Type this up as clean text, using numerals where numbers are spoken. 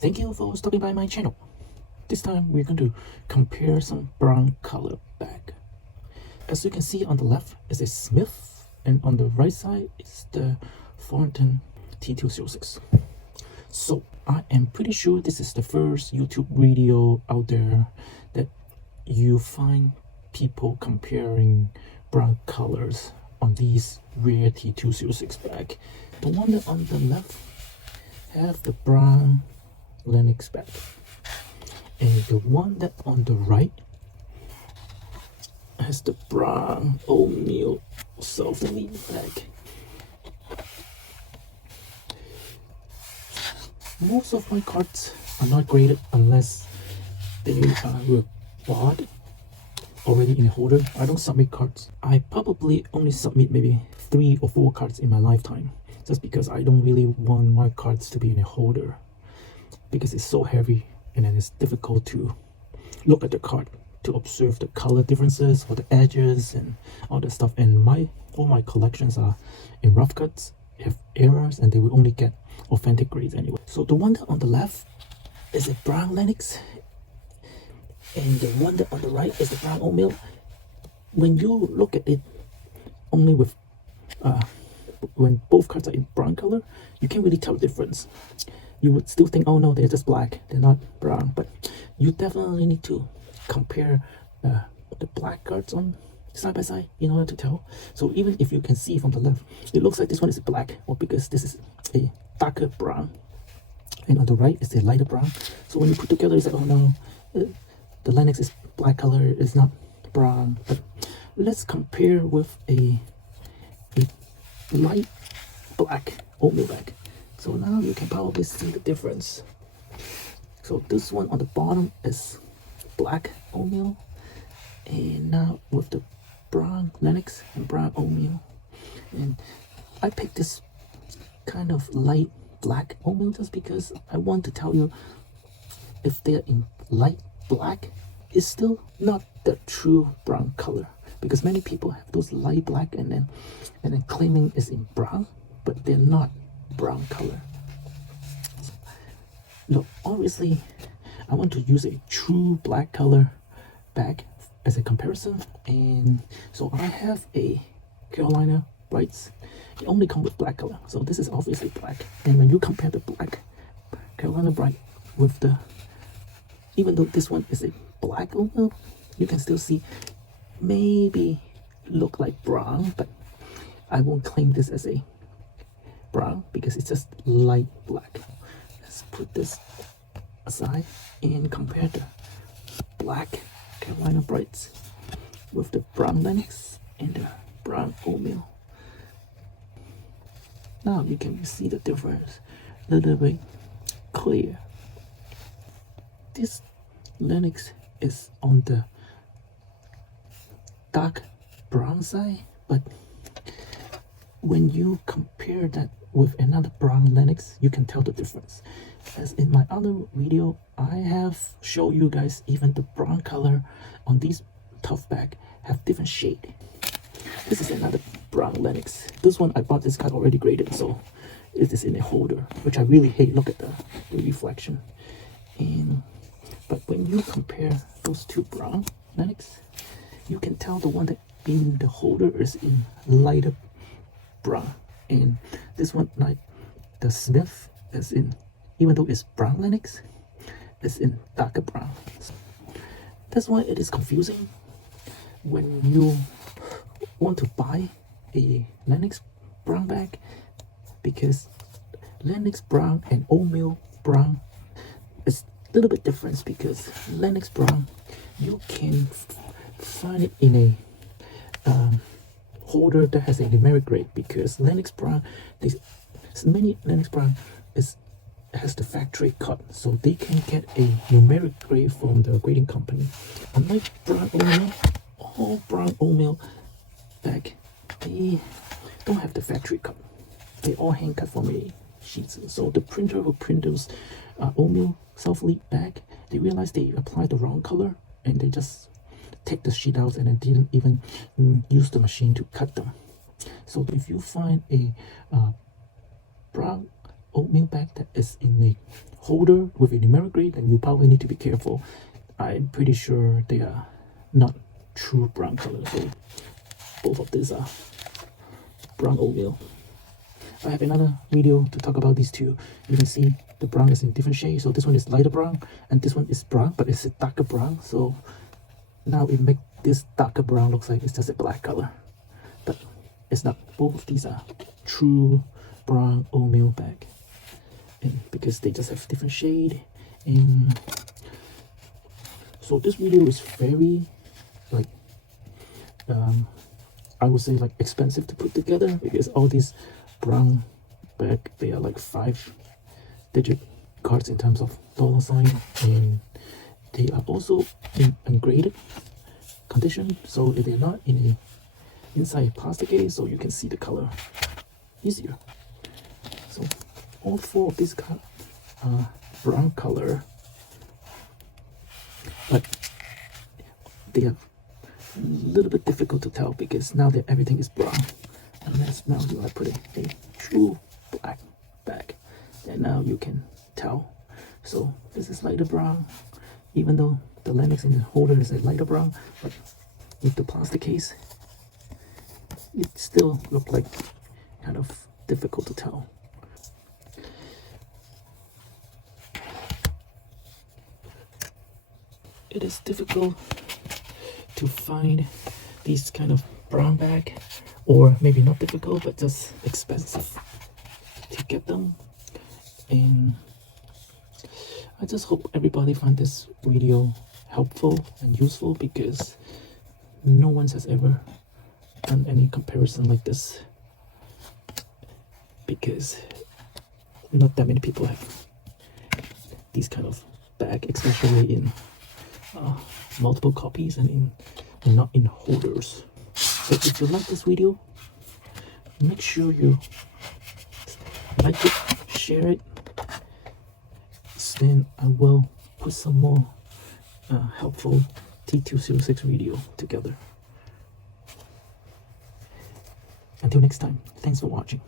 Thank you for stopping by my channel. This time we're going to compare some brown color bag. As you can see, on the left is a Smith, and on the right side is the Thornton T206. So I am pretty sure this is the first YouTube video out there that you find people comparing brown colors on these rare T206 bag. The one that on the left have the brown Lenox bag, and the one that on the right has the brown oatmeal self-lead bag. Most of my cards are not graded unless they were bought already in a holder. I don't submit cards. I probably only submit maybe 3 or 4 cards in my lifetime, just because I don't really want my cards to be in a holder, because it's so heavy and then it's difficult to look at the card to observe the color differences or the edges and all that stuff. And all my collections are in rough cuts, have errors, and they will only get authentic grades anyway. So the one that on the left is a brown Lenox, and the one that on the right is the brown oatmeal. When you look at it only with when both cards are in brown color, you can't really tell the difference. You would still think, oh no, they're just black, they're not brown. But you definitely need to compare the black cards on side by side in order to tell. So even if you can see from the left, it looks like this one is black, or because this is a darker brown, and on the right is a lighter brown. So when you put together, it's like, oh no, the Lenox is black color, it's not brown. But let's compare with a light black oatmeal bag. So now you can probably see the difference. So this one on the bottom is black oatmeal, and now with the brown Lenox and brown oatmeal. And I picked this kind of light black oatmeal just because I want to tell you, if they're in light black, it's still not the true brown color, because many people have those light black and then claiming it's in brown, but they're not brown color. Look, obviously I want to use a true black color bag as a comparison, and so I have a Carolina Brights. It only come with black color, so this is obviously black. And when you compare the black Carolina Bright with the, even though this one is a black oatmeal, you can still see maybe look like brown, but I won't claim this as a brown because it's just light black. Let's put this aside and compare the black Carolina Brights with the brown Lenox and the brown oatmeal. Now you can see the difference a little bit clear. This Lenox is on the dark brown side, but when you compare that with another brown Lenox, you can tell the difference. As in my other video, I have shown you guys even the brown color on these tough bag have different shade. This is another brown Lenox. This one I bought this card already graded, so it is in a holder, which I really hate. Look at the reflection. But when you compare those two brown Lenox, you can tell the one that in the holder is in lighter brown, and this one, like the Smith, is in, even though it's brown Lenox, it's in darker brown. So that's why it is confusing when you want to buy a Lenox brown bag, because Lenox brown and oatmeal brown is a little bit different, because Lenox brown you can find it in a holder that has a numeric grade, because Lenox brown, many Lenox brown has the factory cut, so they can get a numeric grade from the grading company. Unlike brown oatmeal, all brown oatmeal bag, they don't have the factory cut. They all hand cut from a sheets. So the printer who print those oatmeal self-lead bag, they realized they applied the wrong color, and they just take the sheet out and then didn't even use the machine to cut them. So if you find a brown oatmeal bag that is in a holder with a numeric grade, then you probably need to be careful. I'm pretty sure they are not true brown color. So both of these are brown oatmeal. I have another video to talk about these two. You can see the brown is in different shades. So this one is lighter brown and this one is brown, but it's a darker brown. So now it makes this darker brown looks like it's just a black color, but it's not. Both of these are true brown oatmeal bag, and because they just have different shade. And so this video is very like I would say like expensive to put together, because all these brown bag, they are like 5-digit cards in terms of dollar sign, and they are also in ungraded condition, so they're not in a inside a plastic case, so you can see the color easier. So all 4 of these cards are brown color, but they are a little bit difficult to tell because now that everything is brown, unless now you are putting a true black bag, and now you can tell. So this is lighter brown, even though the Lenox in the holder is a lighter brown, but with the plastic case, it still looked like kind of difficult to tell. It is difficult to find these kind of brown bag, or maybe not difficult, but just expensive to get them. And I just hope everybody find this video helpful and useful, because no one has ever done any comparison like this, because not that many people have these kind of bag, especially in multiple copies and not in holders. So if you like this video, make sure you like it, share it. Then I will put some more helpful T206 video together. Until next time, thanks for watching.